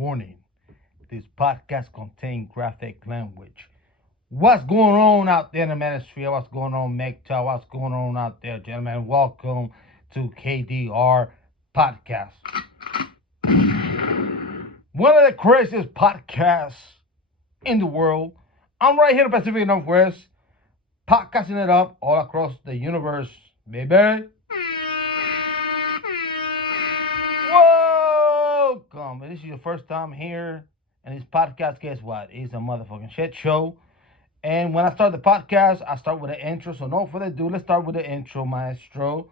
Warning, this podcast contains graphic language. What's going on out there in the manosphere? What's going on, MegTow? What's going on out there, gentlemen? Welcome to KDR Podcast. One of the craziest podcasts in the world. I'm right here in the Pacific Northwest, podcasting it up all across the universe, baby. Welcome. If this is your first time here, and this podcast, guess what? It's a motherfucking shit show. And when I start the podcast, I start with an intro. So no further ado, let's start with the intro, maestro.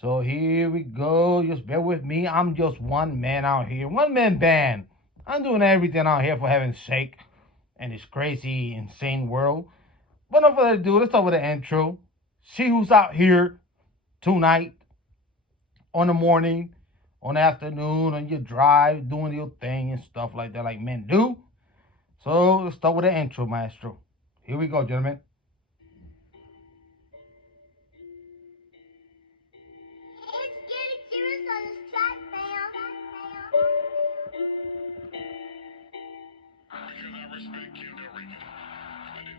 So here we go. Just bear with me. I'm just one man out here. One man band. I'm doing everything out here for heaven's sake in this crazy, insane world. But no further ado, let's start with the intro. See who's out here tonight, on the morning, on the afternoon, on your drive, doing your thing and stuff like that, like men do. So let's start with the intro, maestro. Here we go, gentlemen. It's getting serious on this track, man. Because I respect Kim Delrican. I do.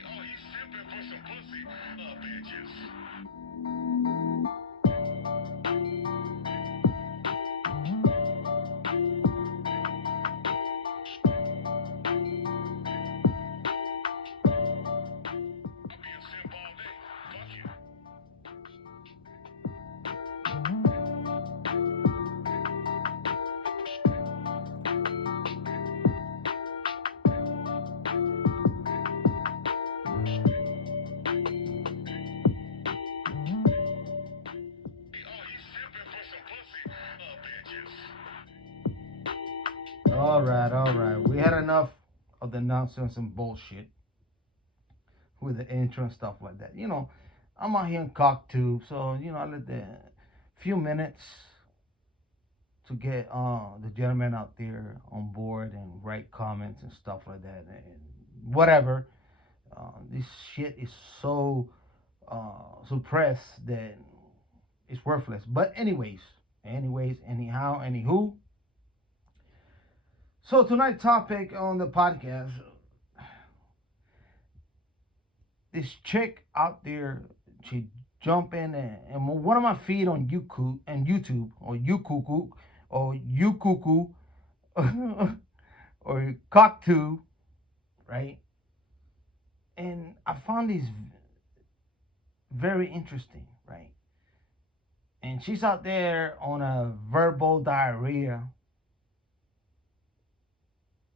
Oh, he's simping for some pussy, bitches. I'll be a simp all day. Fuck you. Oh, he's simping for some pussy, bitches. All right. We had enough of the nonsense and bullshit with the intro and stuff like that. You know, I'm out here in Cocktube, so I let the few minutes to get the gentleman out there on board and write comments and stuff like that and whatever. This shit is so suppressed that it's worthless. But anyways, anyhow, anywho. So tonight's topic on the podcast, this chick out there, she jump in and one of my feed on YouTube or Yukuku or Cocktube, right? And I found these very interesting, right? And she's out there on a verbal diarrhea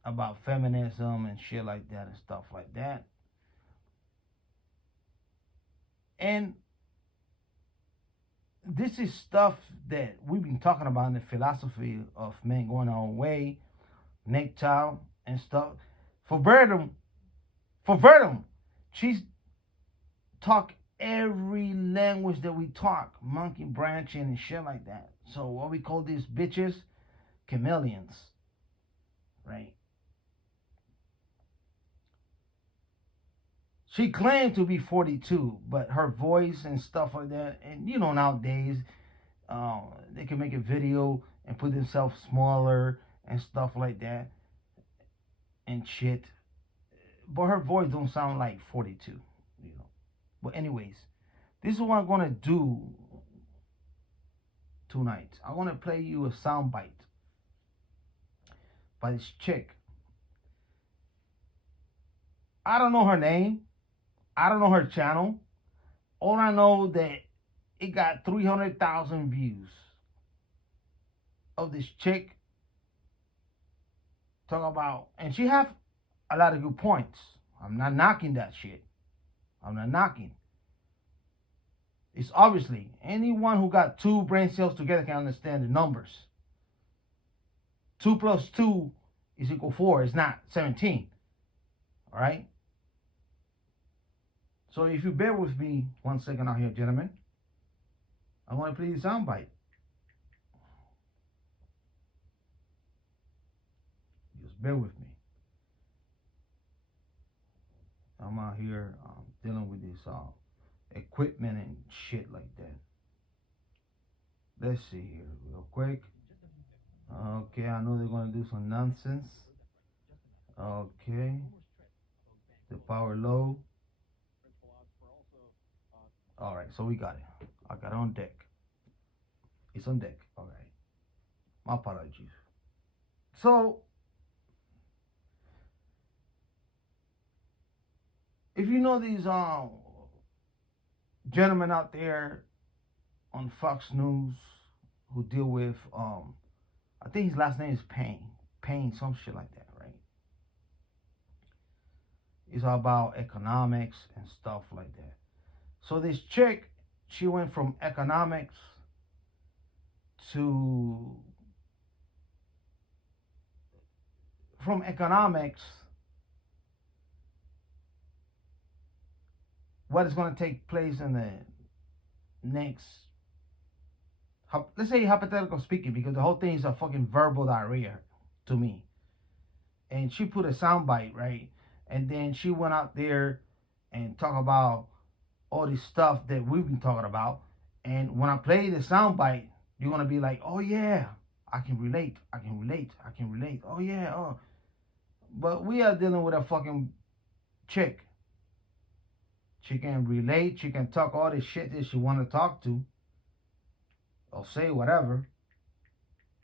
about feminism and shit like that and stuff like that. And this is stuff that we've been talking about in the philosophy of men going our way, MGTOW and stuff. For verbatim, she's talk every language that we talk, monkey branching and shit like that. So what we call these bitches, chameleons, right? She claimed to be 42, but her voice and stuff like that, and nowadays, they can make a video and put themselves smaller and stuff like that and shit. But her voice don't sound like 42, But anyways, this is what I'm gonna do tonight. I want to play you a soundbite by this chick. I don't know her name. I don't know her channel. All I know that it got 300,000 views of this chick talking about, and she have a lot of good points. I'm not knocking that shit. I'm not knocking. It's obviously anyone who got two brain cells together can understand the numbers. 2 plus 2 is equal 4. It's not 17. All right? So if you bear with me 1 second out here, gentlemen, I want to play the soundbite. Just bear with me. I'm out here dealing with this equipment and shit like that. Let's see here real quick. Okay, I know they're gonna do some nonsense. Okay, the power low. All right, so we got it. I got it on deck. It's on deck. All right. My apologies. So, if you know these gentlemen out there on Fox News who deal with I think his last name is Payne, some shit like that, right? It's all about economics and stuff like that. So this chick, she went from economics to what is going to take place in the next, let's say hypothetical speaking, because the whole thing is a fucking verbal diarrhea to me. And she put a soundbite, right? And then she went out there and talked about all this stuff that we've been talking about. And when I play the soundbite, you're gonna be like, oh yeah, I can relate. Oh yeah, oh. But we are dealing with a fucking chick. She can relate, she can talk all this shit that she wanna talk to. Or say whatever.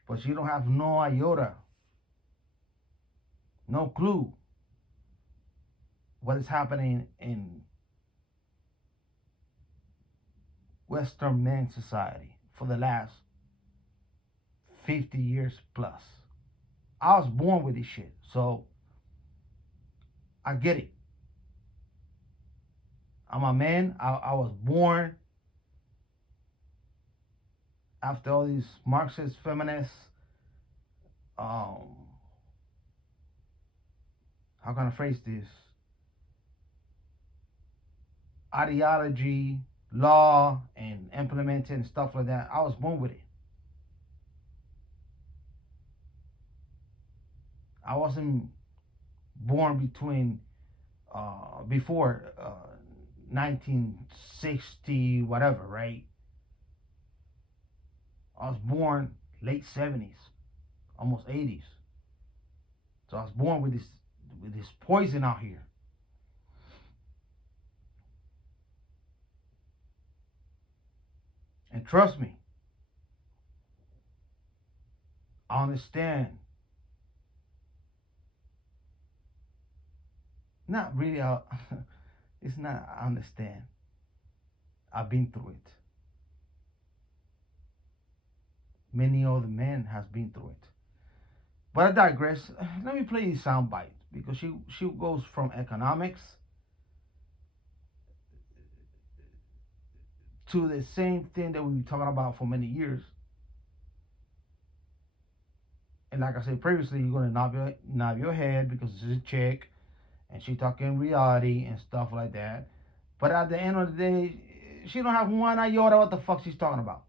But she don't have no iota. No clue what is happening in Western men's society for the last 50 years plus. I was born with this shit, so I get it. I'm a man. I was born after all these Marxist feminists. How can I phrase this? Ideology, law, and implementing and stuff like that. I was born with it. I wasn't born before 1960 whatever, right? I was born late 70s, almost 80s. So I was born with this poison out here. And trust me, I understand. Not really, it's not I understand. I've been through it. Many other men has been through it. But I digress. Let me play these sound bites because she goes from economics to the same thing that we've been talking about for many years. And like I said previously, you're gonna nod your head because this is a chick and she talking reality and stuff like that. But at the end of the day, she don't have one iota what the fuck she's talking about.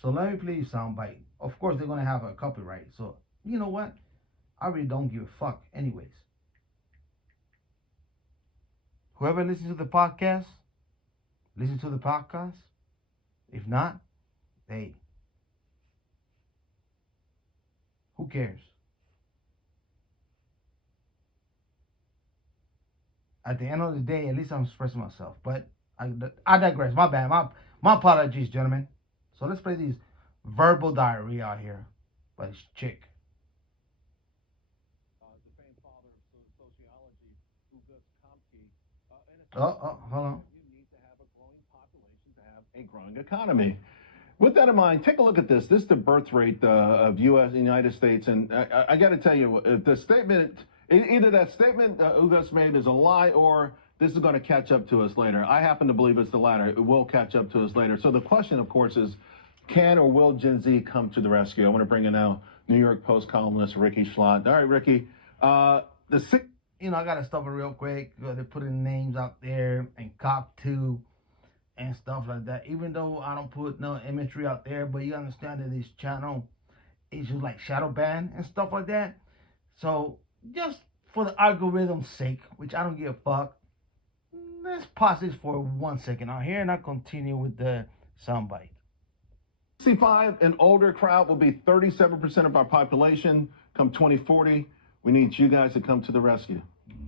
So let me play you soundbite. Of course, they're gonna have a copyright. So you know what? I really don't give a fuck. Anyways, whoever listens to the podcast, listen to the podcast. If not, hey, who cares? At the end of the day, at least I'm expressing myself. But I digress. My bad. My apologies, gentlemen. So let's play these verbal diarrhea out here by this chick. The famed father of sociology, hold on. You need to have a growing population to have a growing economy. With that in mind, take a look at this. This is the birth rate of United States, and I got to tell you, the statement, either that statement Ugas made is a lie, or this is going to catch up to us later. I happen to believe it's the latter. It will catch up to us later. So the question, of course, is can or will Gen Z come to the rescue? I want to bring in now New York Post columnist Ricky Schlott. All right, Ricky. I got to stop it real quick. They're putting names out there and Cop 2 and stuff like that. Even though I don't put no imagery out there, but you understand that this channel is just like shadow ban and stuff like that. So just for the algorithm's sake, which I don't give a fuck, let's pause this for 1 second out here, and I'll continue with the soundbite. 65 and older crowd will be 37% of our population come 2040. We need you guys to come to the rescue.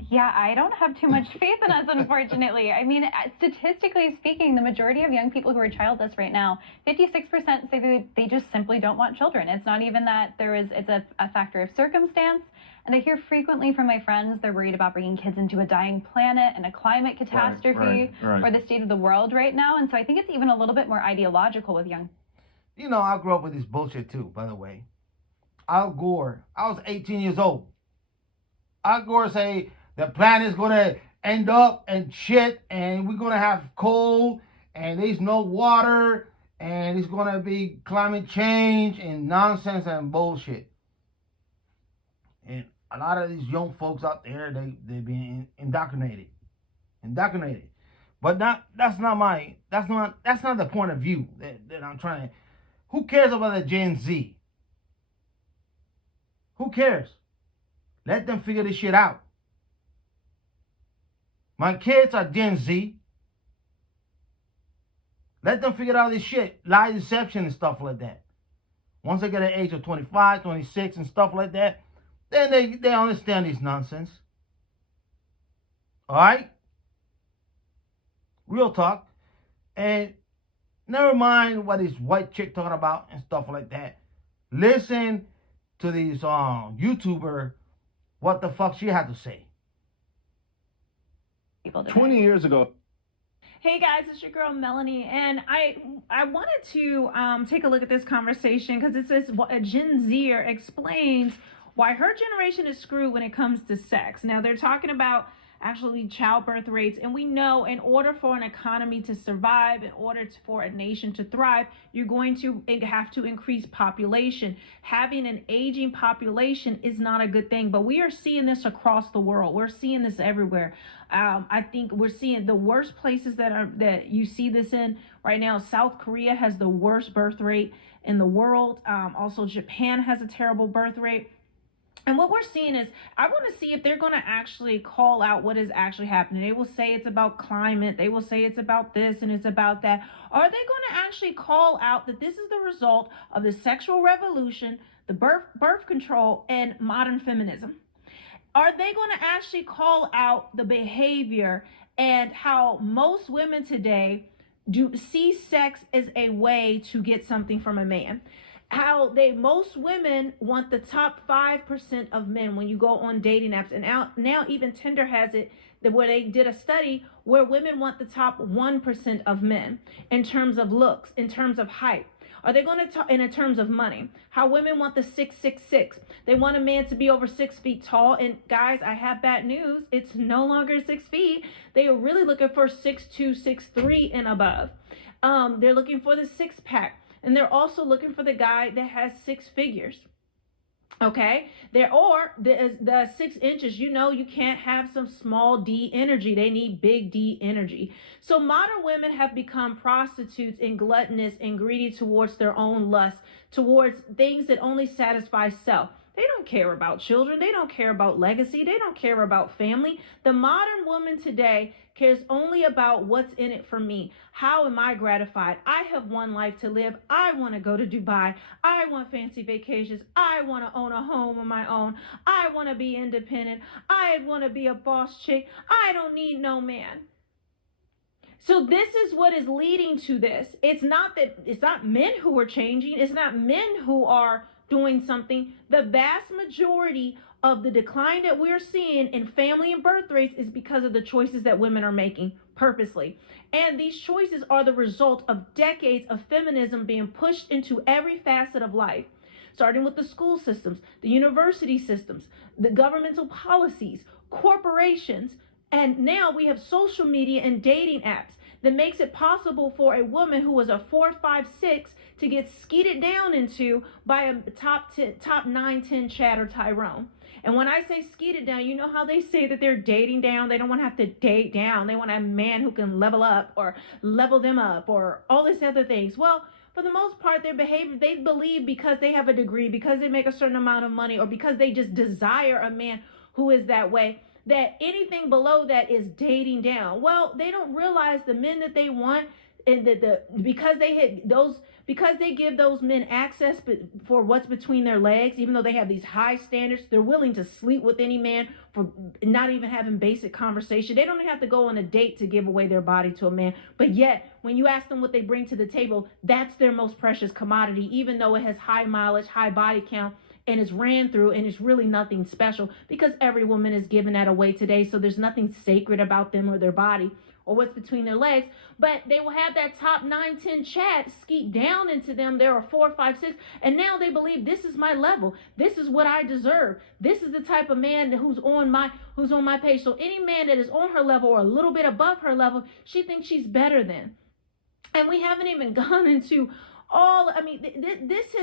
Yeah, I don't have too much faith in us, unfortunately. I mean, statistically speaking, the majority of young people who are childless right now, 56% say they just simply don't want children. It's not even that it's a factor of circumstance. And I hear frequently from my friends, they're worried about bringing kids into a dying planet and a climate catastrophe right. or the state of the world right now. And so I think it's even a little bit more ideological with young. You know, I grew up with this bullshit too, by the way. Al Gore, I was 18 years old. Al Gore say the planet is going to end up and shit, and we're going to have cold, and there's no water, and it's going to be climate change and nonsense and bullshit. And a lot of these young folks out there, they being indoctrinated. But that's not the point of view that I'm trying to. Who cares about the Gen Z? Who cares? Let them figure this shit out. My kids are Gen Z. Let them figure out this shit. Lie deception and stuff like that. Once they get an age of 25, 26 and stuff like that, then they understand this nonsense. Alright? Real talk. And never mind what this white chick talking about and stuff like that. Listen to these YouTuber, what the fuck she had to say. 20 years ago. Hey guys, it's your girl Melanie, and I wanted to take a look at this conversation because it says a Gen Zer explains why her generation is screwed when it comes to sex. Now they're talking about actually childbirth rates, and we know in order for an economy to survive, in order for a nation to thrive, you're going to have to increase population. Having an aging population is not a good thing, but we are seeing this across the world. We're seeing this everywhere. I think we're seeing the worst places that you see this in right now. South Korea has the worst birth rate in the world. Also, Japan has a terrible birth rate. And what we're seeing is, I want to see if they're going to actually call out what is actually happening. They will say it's about climate. They will say it's about this and it's about that. Or are they going to actually call out that this is the result of the sexual revolution, the birth control, and modern feminism? Are they going to actually call out the behavior and how most women today see sex as a way to get something from a man? How most women want the top 5% of men when you go on dating apps, and now even Tinder has it where they did a study where women want the top 1% of men in terms of looks, in terms of height. Are they going to talk in terms of money? How women want the 6'6". They want a man to be over 6 feet tall. And guys, I have bad news. It's no longer 6 feet. They are really looking for 6'2", 6'3", and above. They're looking for the six pack. And they're also looking for the guy that has 6 figures. Okay, the 6 inches, you can't have some small D energy. They need big D energy. So modern women have become prostitutes and gluttonous and greedy towards their own lust, towards things that only satisfy self. They don't care about children. They don't care about legacy. They don't care about family. The modern woman today cares only about what's in it for me. How am I gratified? I have one life to live. I want to go to Dubai. I want fancy vacations. I want to own a home of my own. I want to be independent. I want to be a boss chick. I don't need no man. So this is what is leading to this. It's not men who are changing. It's not men who are doing something. The vast majority of the decline that we're seeing in family and birth rates is because of the choices that women are making purposely. And these choices are the result of decades of feminism being pushed into every facet of life, starting with the school systems, the university systems, the governmental policies, corporations, and now we have social media and dating apps that makes it possible for a woman who was a 4, 5, 6 to get skeeted down into by a top 9, 10 Chad or Tyrone. And when I say skeeted down, you know how they say that they're dating down? They don't want to have to date down. They want a man who can level up or level them up or all these other things. Well, for the most part, their behavior, they believe because they have a degree, because they make a certain amount of money, or because they just desire a man who is that way, that anything below that is dating down. Well, they don't realize the men that they want, and because they give those men access for what's between their legs, even though they have these high standards, they're willing to sleep with any man for not even having basic conversation. They don't even have to go on a date to give away their body to a man. But yet, when you ask them what they bring to the table, that's their most precious commodity, even though it has high mileage, high body count, and it's ran through, and it's really nothing special, because every woman is giving that away today. So there's nothing sacred about them or their body or what's between their legs. But they will have that top 9, 10 chat skeet down into them. There are 4, 5, 6, and now they believe this is my level. This is what I deserve. This is the type of man who's on my page. So any man that is on her level or a little bit above her level, she thinks she's better than. And we haven't even gone into all. I mean, this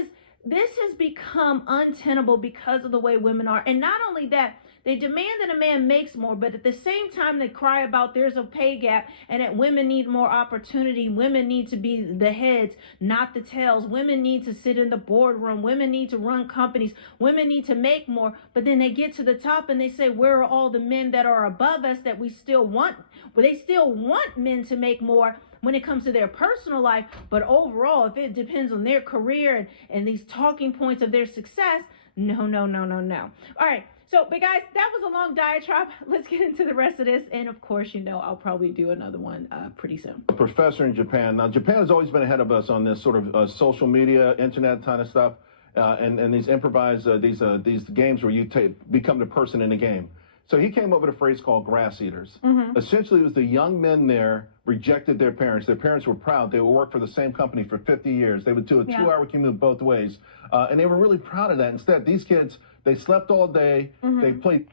has become untenable because of the way women are. And not only that, they demand that a man makes more, but at the same time they cry about there's a pay gap and that women need more opportunity. Women need to be the heads, not the tails. Women need to sit in the boardroom. Women need to run companies. Women need to make more. But then they get to the top and they say, where are all the men that are above us that we still want? Well, they still want men to make more when it comes to their personal life, but overall, if it depends on their career and these talking points of their success, no. All right, so, but guys, that was a long diatribe. Let's get into the rest of this, and of course, I'll probably do another one pretty soon. A professor in Japan. Now, Japan has always been ahead of us on this sort of social media, internet kind of stuff, and these improvised, these games where you become the person in the game. So he came up with a phrase called grass eaters. Mm-hmm. Essentially, it was the young men there rejected their parents. Their parents were proud. They would work for the same company for 50 years. They would do a 2-hour commute both ways. And they were really proud of that. Instead, these kids, they slept all day. Mm-hmm. They played.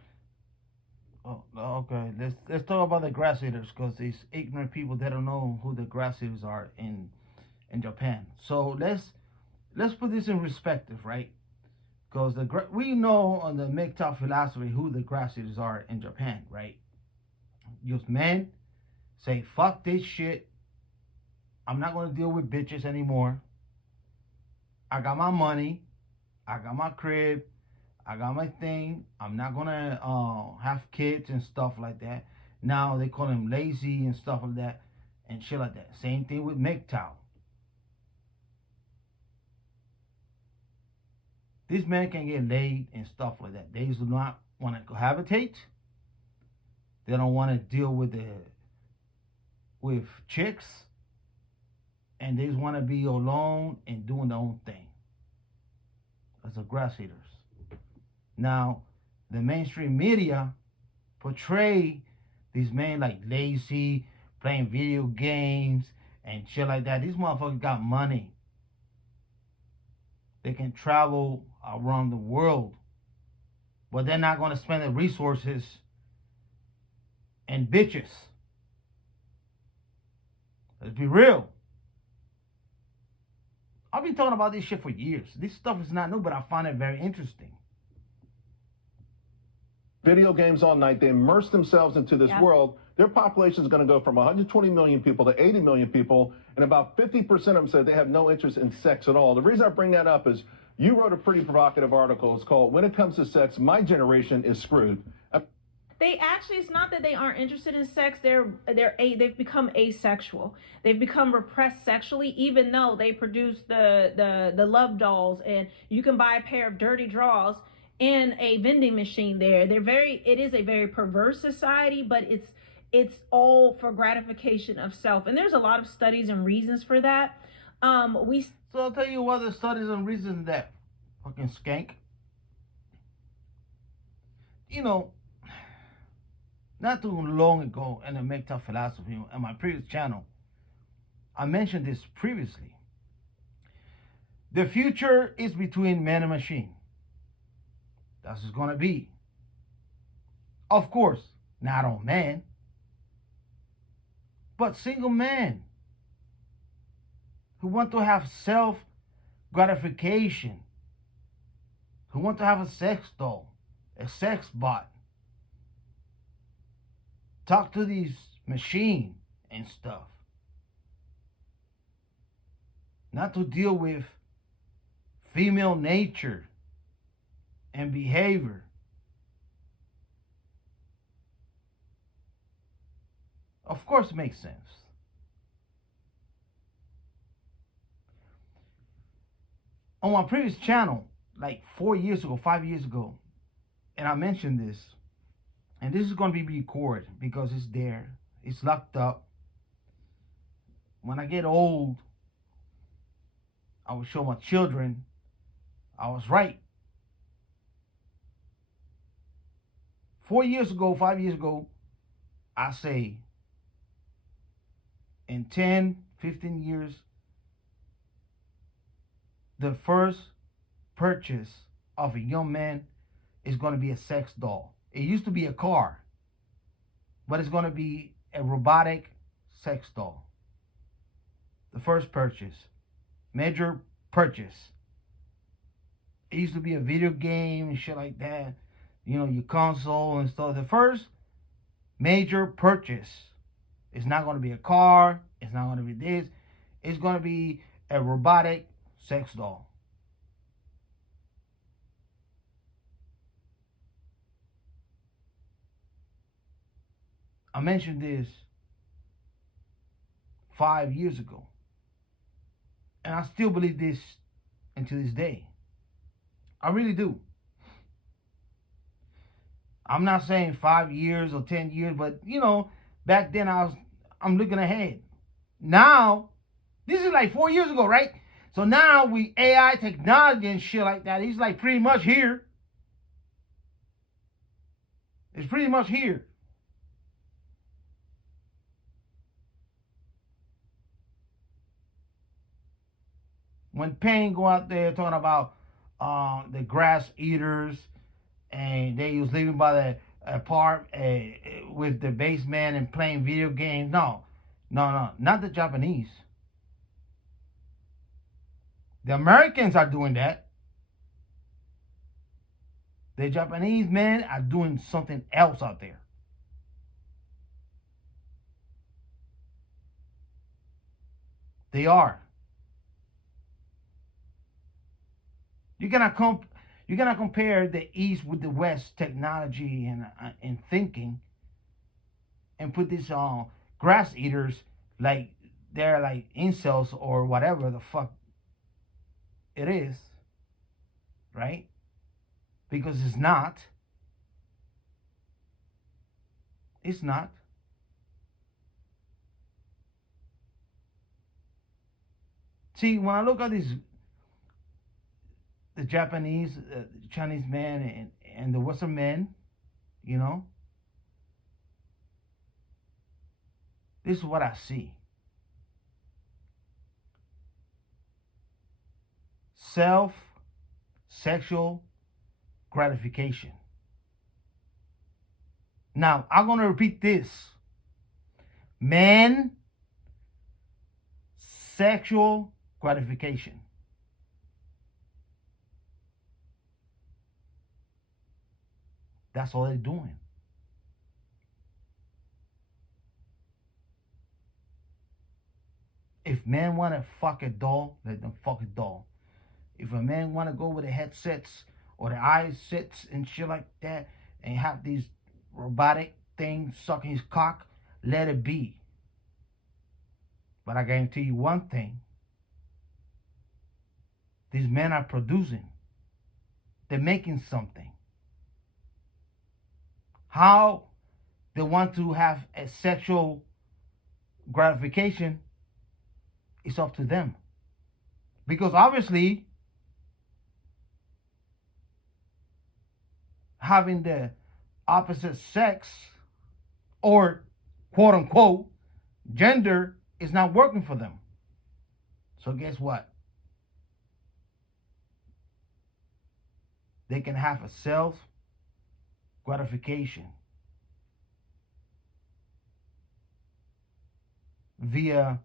Oh, okay. Let's talk about the grass eaters, because these ignorant people, they don't know who the grass eaters are in Japan. So let's put this in perspective, right? Because we know on the MGTOW philosophy who the grass eaters are in Japan, right? Just men say, fuck this shit. I'm not going to deal with bitches anymore. I got my money. I got my crib. I got my thing. I'm not going to have kids and stuff like that. Now they call them lazy and stuff like that and shit like that. Same thing with MGTOW. These men can get laid and stuff like that. They do not want to cohabitate. They don't want to deal with chicks. And they just want to be alone and doing their own thing. That's the grass eaters. Now, the mainstream media portray these men like lazy, playing video games and shit like that. These motherfuckers got money. They can travel around the world, but they're not going to spend the resources and bitches. Let's be real. I've been talking about this shit for years. This stuff is not new, but I find it very interesting. Video games all night. They immerse themselves into this world. Their population is going to go from 120 million people to 80 million people, and about 50% of them said they have no interest in sex at all. The reason I bring that up is you wrote a pretty provocative article. It's called "When It Comes to Sex, My Generation is Screwed." It's not that they aren't interested in sex. They've become asexual. They've become repressed sexually, even though they produce the love dolls, and you can buy a pair of dirty drawers in a vending machine there. It is a very perverse society, but it's all for gratification of self. And there's a lot of studies and reasons for that. So I'll tell you what the studies and reasons that fucking skank. Not too long ago in the MGTOW philosophy on my previous channel, I mentioned this previously. The future is between man and machine. That's what's going to be. Of course, not all men, but single men who want to have self-gratification, who want to have a sex doll, a sex bot, talk to these machines and stuff, not to deal with female nature and behavior. Of course, it makes sense. On my previous channel, like 4 years ago, 5 years ago, and I mentioned this, and this is going to be recorded because it's there. It's locked up. When I get old, I will show my children I was right. 4 years ago, 5 years ago, I say in 10, 15 years, the first purchase of a young man is going to be a sex doll. It used to be a car, but it's going to be a robotic sex doll. The first purchase, major purchase. It used to be a video game and shit like that. You know, your console and stuff. The first major purchase is not going to be a car. It's not going to be this. It's going to be a robotic sex doll. I mentioned this 5 years ago. And I still believe this until this day. I really do. I'm not saying 5 years or 10 years, but you know, back then I'm looking ahead. Now, this is like 4 years ago, right? So now we AI technology and shit like that. He's like pretty much here. It's pretty much here. When Payne go out there talking about the grass eaters, and they was living by the park with the basement and playing video games. No, not the Japanese. The Americans are doing that. The Japanese men are doing something else out there. They are. You cannot compare the East with the West technology and thinking, and put these grass eaters like they're like incels or whatever the fuck it is, right? Because it's not. It's not. See, when I look at these, the Japanese, Chinese men and the Western men, you know, this is what I see. Sexual gratification. Now, I'm going to repeat this. Men, sexual gratification. That's all they're doing. If men want to fuck a doll, let them fuck a doll. If a man want to go with the headsets or the eyesets and shit like that and have these robotic things sucking his cock, let it be. But I guarantee you one thing. These men are producing. They're making something. How they want to have a sexual gratification is up to them. Because obviously, having the opposite sex or quote unquote gender is not working for them. So guess what? They can have a self gratification via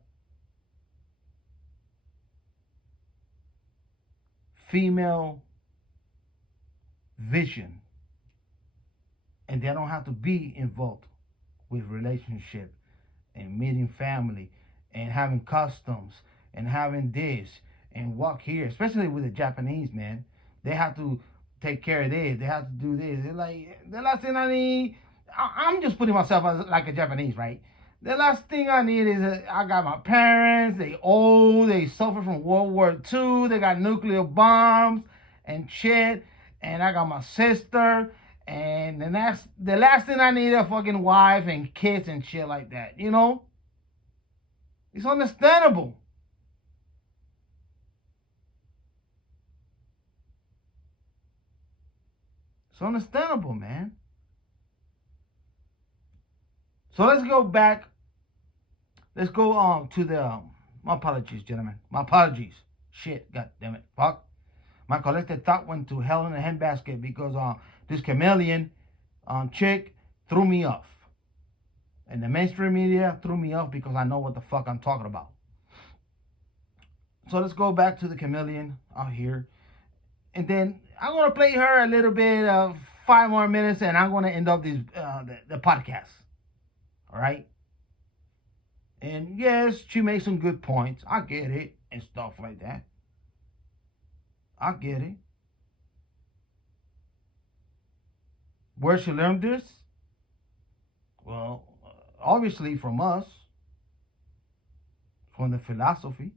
female vision, and they don't have to be involved with relationship and meeting family and having customs and having this and walk here, especially with the Japanese, man. They have to take care of this. They have to do this. They're like, the last thing I need, I'm just putting myself as like a Japanese, right? The last thing I need is I got my parents, they old, they suffer from World War II, they got nuclear bombs and shit, and I got my sister, and then that's the last thing I need is a fucking wife and kids and shit like that, you know? It's understandable. It's understandable, man. So let's go back. Let's go to the my apologies, gentlemen. My apologies. Shit, god damn it. Fuck. My collected thought went to hell in a handbasket because this chameleon chick threw me off. And the mainstream media threw me off because I know what the fuck I'm talking about. So let's go back to the chameleon out here. And then I'm gonna play her a little bit of 5 more minutes, and I'm gonna end up this the podcast. All right. And yes, she made some good points. I get it and stuff like that. I get it. Where she learned this? Well, obviously from us, from the philosophy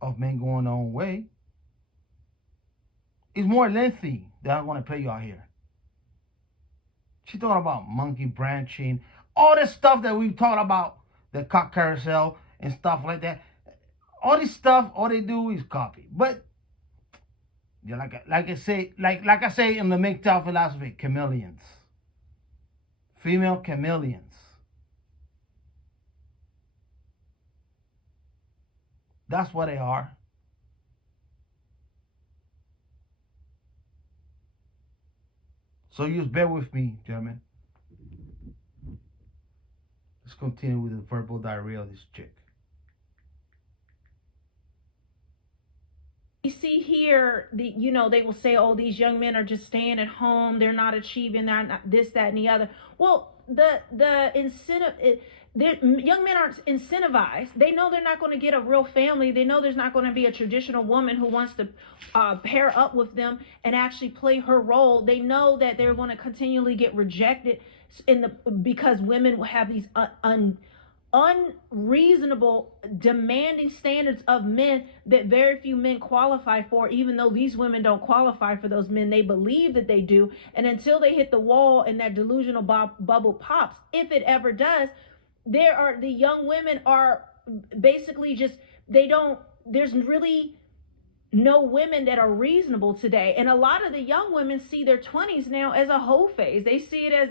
of men going their own way. It's more lengthy than I'm going to play y'all here. She talking about monkey branching, all this stuff that we talked about, the cock carousel and stuff like that. All this stuff, all they do is copy. But yeah, like I say in the MGTOW philosophy, chameleons, female chameleons. That's what they are. So you just bear with me, gentlemen. Let's continue with the verbal diarrhea of this chick. You see here, they will say, oh, these young men are just staying at home. They're not achieving, they're not this, that, and the other. Well, the incentive, young men aren't incentivized. They know they're not going to get a real family. They know there's not going to be a traditional woman who wants to pair up with them and actually play her role. They know that they're going to continually get rejected because women will have these unreasonable, demanding standards of men that very few men qualify for, even though these women don't qualify for those men. They believe that they do. And until they hit the wall and that delusional bubble pops, if it ever does, the young women are basically just, there's really no women that are reasonable today. And a lot of the young women see their 20s now as a hoe phase. They see it as,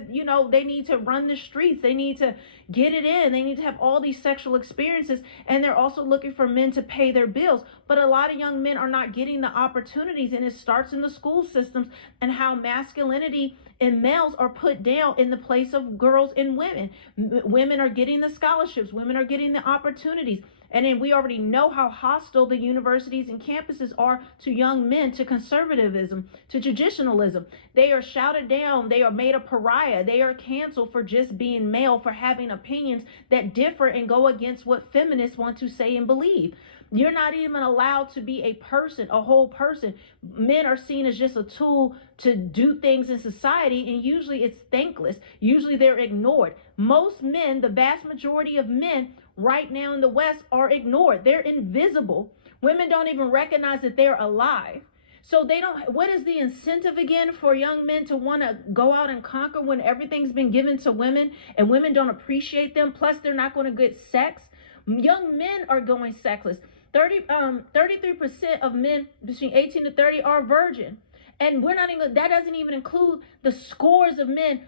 they need to run the streets. They need to get it in. They need to have all these sexual experiences. And they're also looking for men to pay their bills. But a lot of young men are not getting the opportunities. And it starts in the school systems and how masculinity and males are put down in the place of girls and women. Women are getting the scholarships. Women are getting the opportunities. And then we already know how hostile the universities and campuses are to young men, to conservatism, to traditionalism. They are shouted down. They are made a pariah. They are canceled for just being male, for having opinions that differ and go against what feminists want to say and believe. You're not even allowed to be a person, a whole person. Men are seen as just a tool to do things in society, and usually it's thankless. Usually they're ignored. Most men, the vast majority of men right now in the West, are ignored. They're invisible. Women don't even recognize that they're alive. So what is the incentive again for young men to want to go out and conquer when everything's been given to women and women don't appreciate them? Plus they're not going to get sex. Young men are going sexless. 33% of men between 18 to 30 are virgin. And that doesn't even include the scores of men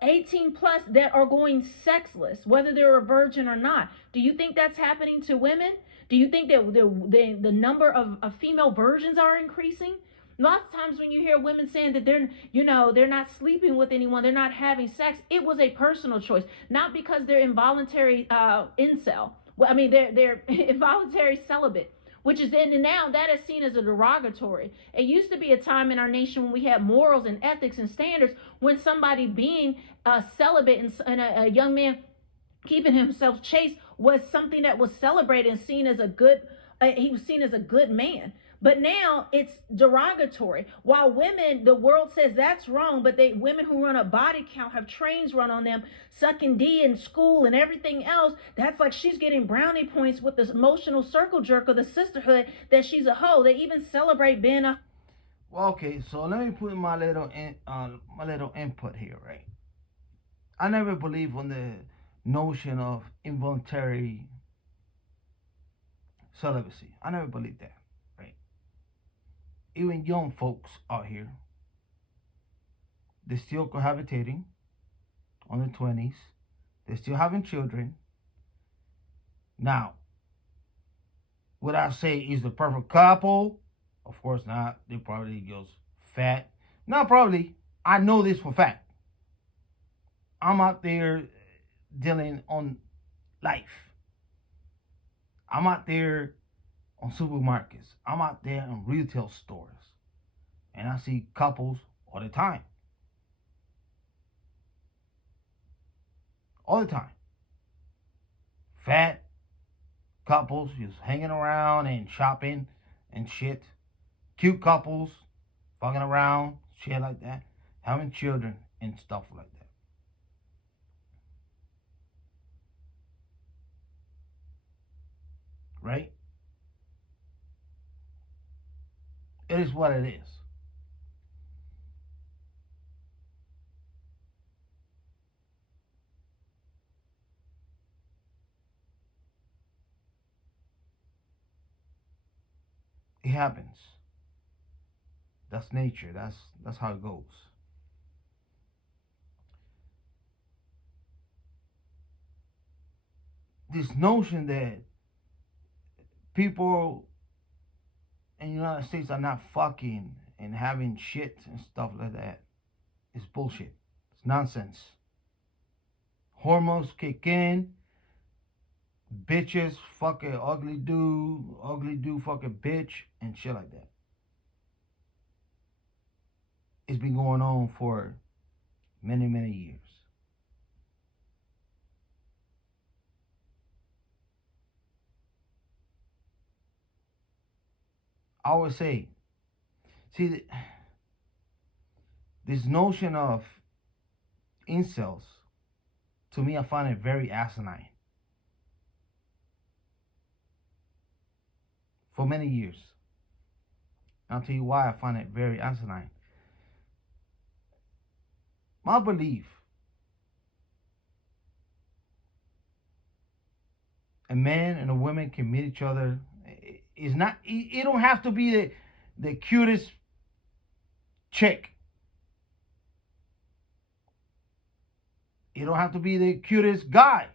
18 plus that are going sexless, whether they're a virgin or not. Do you think that's happening to women? Do you think that the number of female virgins are increasing? Lots of times when you hear women saying that they're not sleeping with anyone, they're not having sex, it was a personal choice, not because they're involuntary incel. Well, I mean, they're involuntary celibate, which is, and now that is seen as a derogatory. It used to be a time in our nation when we had morals and ethics and standards, when somebody being celibate and a young man keeping himself chaste was something that was celebrated and seen as a good, he was seen as a good man. But now it's derogatory. While women, the world says that's wrong, but women who run a body count have trains run on them, sucking D in school and everything else. That's like she's getting brownie points with this emotional circle jerk of the sisterhood that she's a hoe. They even celebrate being a. Well, okay, so let me put my little input here, right? I never believed in the notion of involuntary celibacy. I never believed that, right? Even young folks out here, they're still cohabitating on their 20s. They're still having children. Now, would I say is the perfect couple? Of course not. They probably just fat. Not probably. I know this for fact. I'm out there dealing on life. I'm out there on supermarkets. I'm out there in retail stores. And I see couples all the time. All the time. Fat couples just hanging around and shopping and shit. Cute couples fucking around, shit like that. Having children and stuff like that. Right? It is what it is. It happens. That's nature. That's how it goes. This notion that people in the United States are not fucking and having shit and stuff like that is bullshit. It's nonsense. Hormones kick in. Bitches fuck a ugly dude fuck a bitch, and shit like that. It's been going on for many, many years. I always say, see, this notion of incels, to me, I find it very asinine. For many years. I'll tell you why I find it very asinine. My belief, a man and a woman can meet each other, is not, it don't have to be the cutest chick. It don't have to be the cutest guy.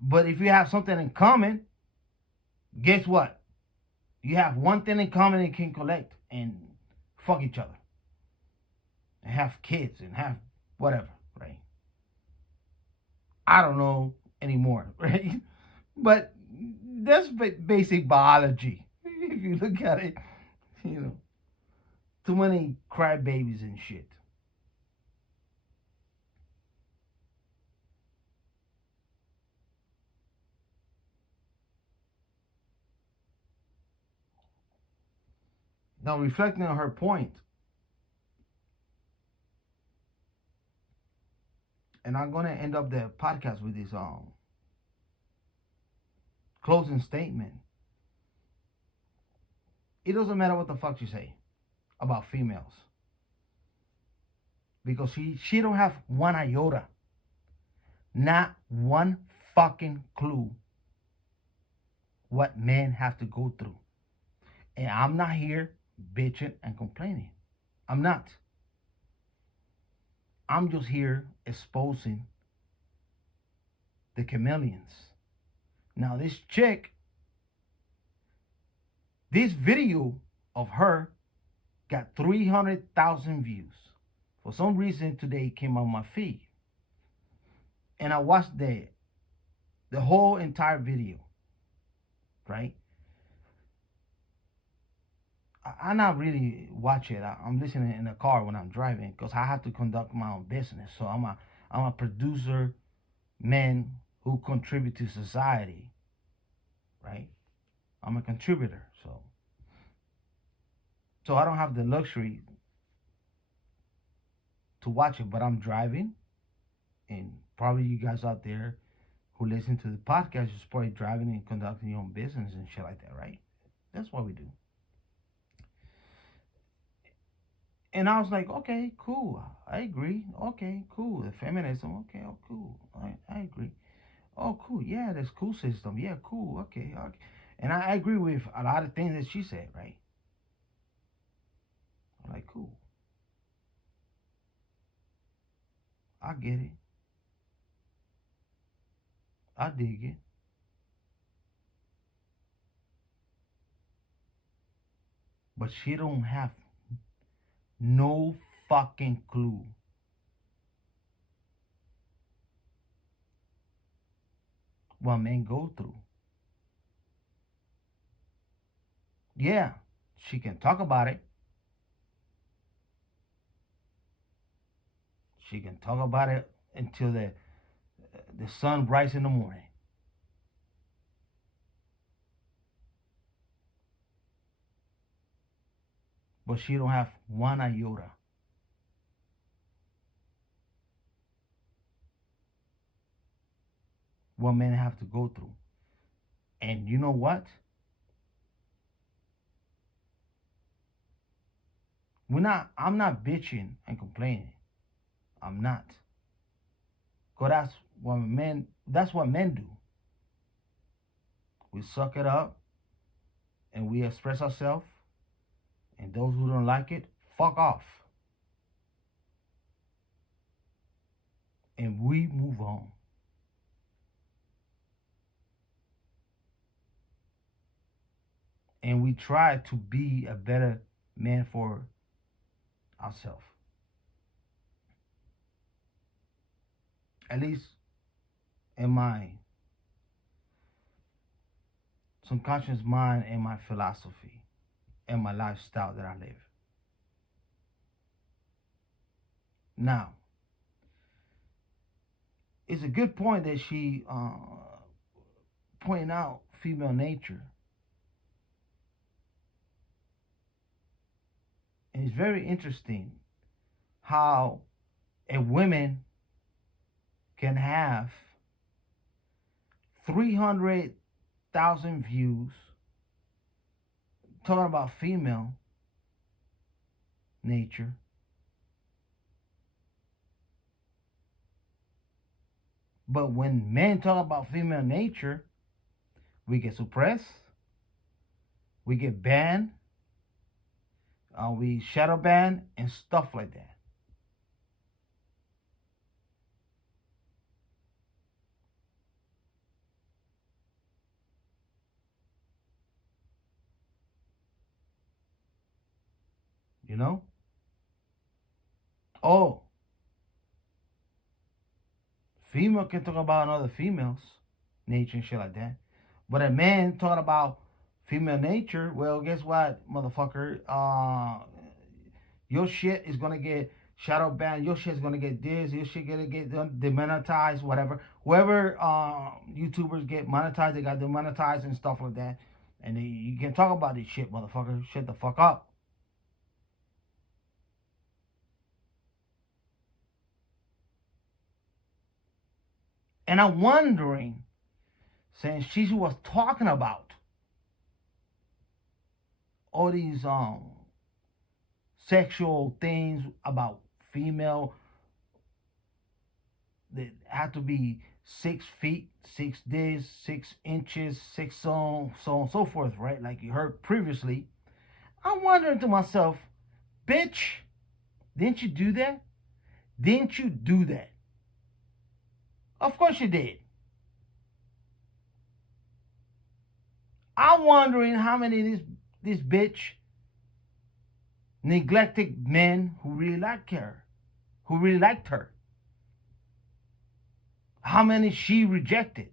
But if you have something in common, guess what? You have one thing in common and can collect and fuck each other. And have kids and have whatever, right? I don't know anymore, right? But that's basic biology. If you look at it, you know, too many crybabies and shit. Now, reflecting on her point, and I'm going to end up the podcast with this closing statement. It doesn't matter what the fuck you say about females, because she don't have one iota, not one fucking clue what men have to go through. And I'm not here bitching and complaining. I'm not. I'm just here exposing the chameleons. Now this chick, this video of her got 300,000 views. For some reason today it came on my feed. And I watched the whole entire video. Right? I not really watch it. I'm listening in the car when I'm driving because I have to conduct my own business. So I'm a producer, man who contribute to society, right? I'm a contributor. So So I don't have the luxury to watch it, but I'm driving, and probably you guys out there who listen to the podcast is probably driving and conducting your own business and shit like that, right? That's what we do. And I was like, okay, cool. I agree. Okay, cool. The feminism, okay, oh, cool. I agree. Oh, cool. Yeah, the school system. Yeah, cool. Okay, okay. And I agree with a lot of things that she said, right? I'm like, cool. I get it. I dig it. But she don't have no fucking clue what men go through. Yeah, she can talk about it. She can talk about it until the sun rises in the morning. But she don't have one iota. What men have to go through. And you know what? I'm not bitching and complaining. I'm not. Cause that's what men do. We suck it up and we express ourselves, and those who don't like it, fuck off. And we move on. And we try to be a better man for ourselves. At least in my subconscious mind and my philosophy and my lifestyle that I live. Now, it's a good point that she pointed out female nature. And it's very interesting how a woman can have 300,000 views talking about female nature, but when men talk about female nature, we get suppressed, we get banned, we shadow ban and stuff like that. You know? Oh, female can talk about other females' nature and shit like that. But a man talking about female nature, well, guess what, motherfucker? Your shit is gonna get shadow banned. Your shit is gonna get this. Your shit gonna get demonetized. Whatever. Whoever YouTubers get monetized, they got demonetized and stuff like that. And you can talk about this shit, motherfucker. Shut the fuck up. And I'm wondering, since she was talking about all these sexual things about female that have to be 6 feet, 6 days, 6 inches, 6 so on and so forth, right? Like you heard previously. I'm wondering to myself, bitch, didn't you do that? Didn't you do that? Of course you did. I'm wondering how many of this bitch neglected men who really liked her, how many she rejected.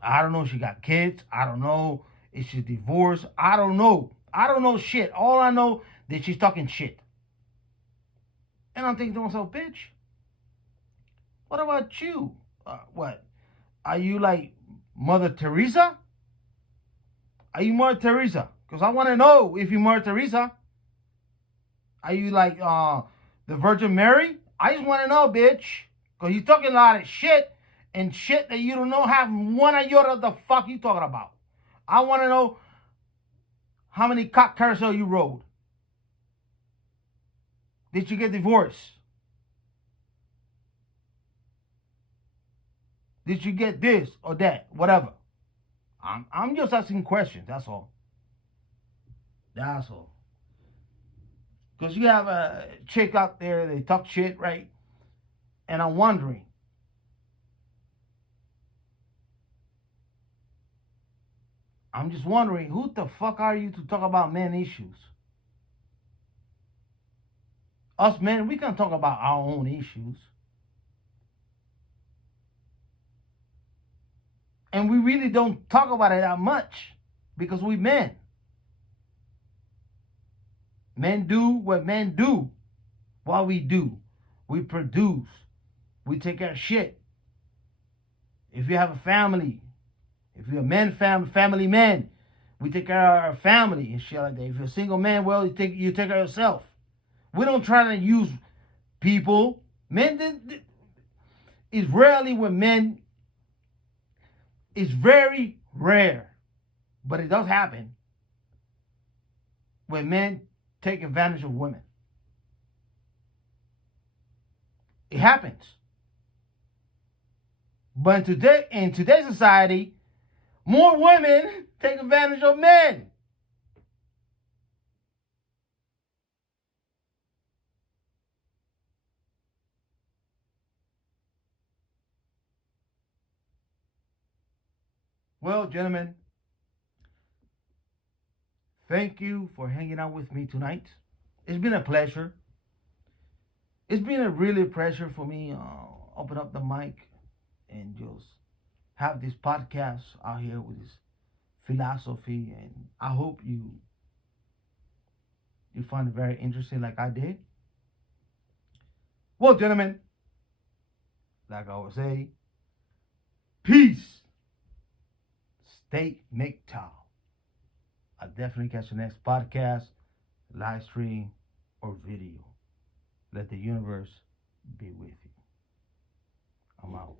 I don't know if she got kids. I don't know if she's divorced. I don't know shit. All I know that she's talking shit. And I'm thinking to myself, bitch, what about you? What? Are you like Mother Teresa? Are you Mother Teresa? Because I want to know if you Mother Teresa. Are you like the Virgin Mary? I just want to know, bitch. Because you're talking a lot of shit and shit that you don't know have one iota of the fuck you talking about. I want to know how many cock carousel you rode. Did you get divorced? Did you get this or that? Whatever. I'm just asking questions. That's all. That's all. Because you have a chick out there, they talk shit, right? And I'm wondering. I'm just wondering, who the fuck are you to talk about men issues? Us men, we can talk about our own issues. And we really don't talk about it that much because we men. Men do what men do. What we do. We produce. We take care of shit. If you have a family, if you're a family man, we take care of our family and shit like that. If you're a single man, well, you take care of yourself. We don't try to use people. Men, it's rarely when men, it's very rare, but it does happen when men take advantage of women. It happens. But in today's society, more women take advantage of men. Well, gentlemen, thank you for hanging out with me tonight. It's been a pleasure. It's been a really pleasure for me open up the mic and just have this podcast out here with this philosophy, and I hope you find it very interesting like I did. Well, gentlemen, like I always say, peace. Stay MGTOW. I'll definitely catch the next podcast, live stream, or video. Let the universe be with you. I'm out.